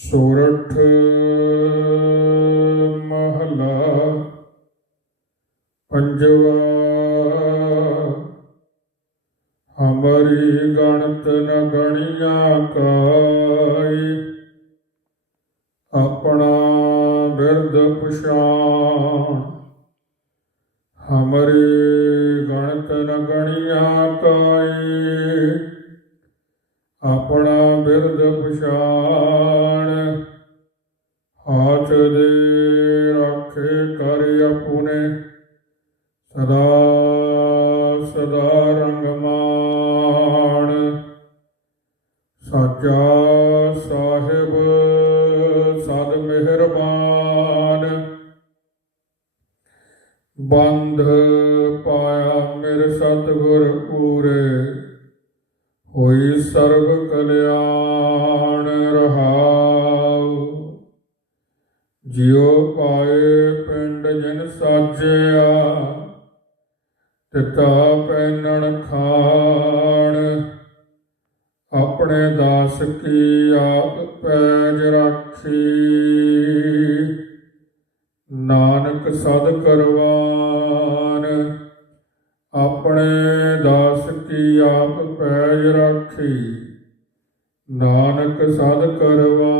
ਸੋਰਠ ਮਹਲਾ ਪੰਜਵਾ, ਹਮਰੀ ਗਣਤ ਨ ਗਣੀਆਂ ਕਾਈ, ਆਪਣਾ ਬਿਰਦ ਪਛਾਣ। ਹਮਰੀ ਗਣਤ ਨ ਗਣੀਆਂ ਕਾਈ, ਆਪਣਾ ਬਿਰਦ ਪਛਾਣ। ਹਾਥ ਦੇ ਰਾਖੇ ਕਰ ਆਪਣੇ। ਸਦਾ ਸਦਾ ਰੰਗ ਮਾਣ ਸਾਚਾ ਸਾਹਿਬ, ਸਦ ਮਿਹਰਬਾਨ। ਬੰਧ ਪਾਇਆ ਮੇਰੇ ਸਤਿਗੁਰ ਪੂਰੇ। ਹੋਈ ਸਰਬ ਕਲਿਆਣ ਰਹਾਉ ਜਿਉ ਪਾਏ ਪਿੰਡ ਜਿਨ ਸਾਜਿਆ, ਤਿਤਾ ਪੈਨਣ ਖਾਣ। ਆਪਣੇ ਦਾਸ ਕੀ ਆਪ ਪੈਜ ਰਾਖੀ। ਨਾਨਕ ਸਦ ਕਰਵਾਨ। ਆਪਣੇ ਦਾਸ ਕੀ ਆਪ ਪੈਜ ਰਾਖੀ। ਨਾਨਕ ਸਦ ਕਰਵਾਨ।